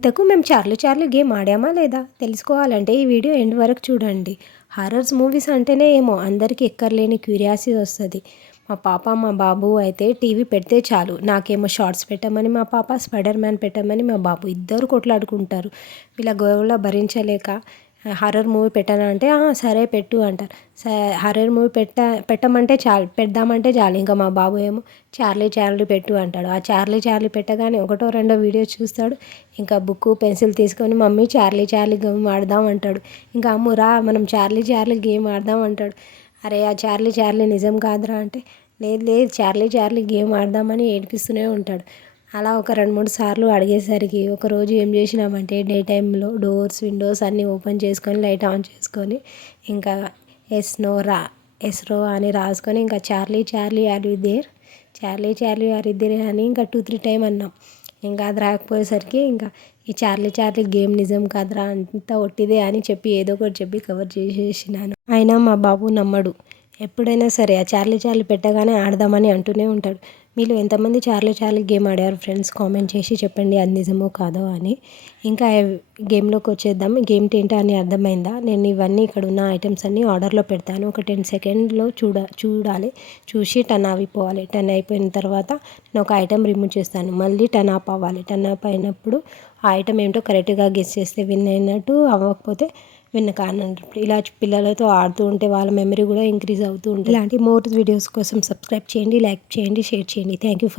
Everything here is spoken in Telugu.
ఇంతకు మేము చార్లీ చార్లీ గేమ్ ఆడామా లేదా తెలుసుకోవాలంటే ఈ వీడియో ఎండ్ వరకు చూడండి. హారర్స్ మూవీస్ అంటేనే ఏమో అందరికీ ఎక్కర్లేని క్యూరియాసిటీ వస్తుంది. మా పాప మా బాబు అయితే టీవీ పెడితే చాలు, నాకేమో షార్ట్స్ పెట్టమని మా పాప, స్పైడర్ మ్యాన్ పెట్టమని మా బాబు, ఇద్దరు కొట్లాడుకుంటారు. వీళ్ళ గొడవలు భరించలేక హర్రర్ మూవీ పెట్టాను అంటే సరే పెట్టు అంటారు. హర్రర్ మూవీ పెట్టమంటే చాలు, పెడదామంటే చాలు, ఇంకా మా బాబు ఏమో చార్లీ చార్లీ పెట్టు అంటాడు. ఆ చార్లీ చార్లీ పెట్టగానే ఒకటో రెండో వీడియో చూస్తాడు. ఇంకా బుక్కు పెన్సిల్ తీసుకొని మమ్మీ చార్లీ చార్లీ గేమ్ ఆడదాం అంటాడు. ఇంకా అమ్మురా మనం చార్లీ చార్లీ గేమ్ ఆడదాం అంటాడు. అరే ఆ చార్లీ చార్లీ నిజం కాదురా అంటే లేదు లేదు చార్లీ చార్లీ గేమ్ ఆడదామని ఏడిపిస్తూనే ఉంటాడు. అలా ఒక 2-3 సార్లు అడిగేసరికి ఒకరోజు ఏం చేసినామంటే డే టైంలో డోర్స్ విండోస్ అన్నీ ఓపెన్ చేసుకొని లైట్ ఆన్ చేసుకొని ఇంకా ఎస్ రో అని రాసుకొని ఇంకా Charlie Charlie are you there, Charlie Charlie are you there అని ఇంకా 2-3 టైం అన్నాం. ఇంకా అది రాకపోయేసరికి ఇంకా ఈ చార్లీ చార్లీ గేమ్ నిజం కాదురా అంతా ఒట్టిదే అని చెప్పి ఏదో ఒకటి చెప్పి కవర్ చేసేసినాను. అయినా మా బాబు నమ్మడు. ఎప్పుడైనా సరే ఆ చార్లీ చార్లీ పెట్టగానే ఆడదామని అంటూనే ఉంటాడు. మీలో ఎంతమంది చార్లీ చార్లీ గేమ్ ఆడారు ఫ్రెండ్స్ కామెంట్ చేసి చెప్పండి అది నిజమో కాదో అని. ఇంకా గేమ్లోకి వచ్చేద్దాం. గేమ్ ఏంటో అని అర్థమైందా? నేను ఇవన్నీ ఇక్కడ ఉన్న ఐటమ్స్ అన్నీ ఆర్డర్లో పెడతాను. ఒక 10 సెకండ్లో చూడాలి. చూసి టర్న్ అయిపోవాలి. టర్న్ అయిపోయిన తర్వాత నేను ఒక ఐటమ్ రిమూవ్ చేస్తాను. మళ్ళీ టర్న్ ఆఫ్ అవ్వాలి. టర్న్ ఆఫ్ అయినప్పుడు ఆ ఐటమ్ ఏంటో కరెక్ట్గా గెస్ చేస్తే విన్ అయినట్టు, అవ్వకపోతే విన్ కానట్టు. ఇలా పిల్లలతో ఆడుతూ ఉంటే వాళ్ళ మెమరీ కూడా ఇంక్రీజ్ అవుతూ ఉంటుంది. ఇలాంటి మోర్ వీడియోస్ కోసం సబ్స్క్రైబ్ చేయండి, లైక్ చేయండి, షేర్ చేయండి. Thank you for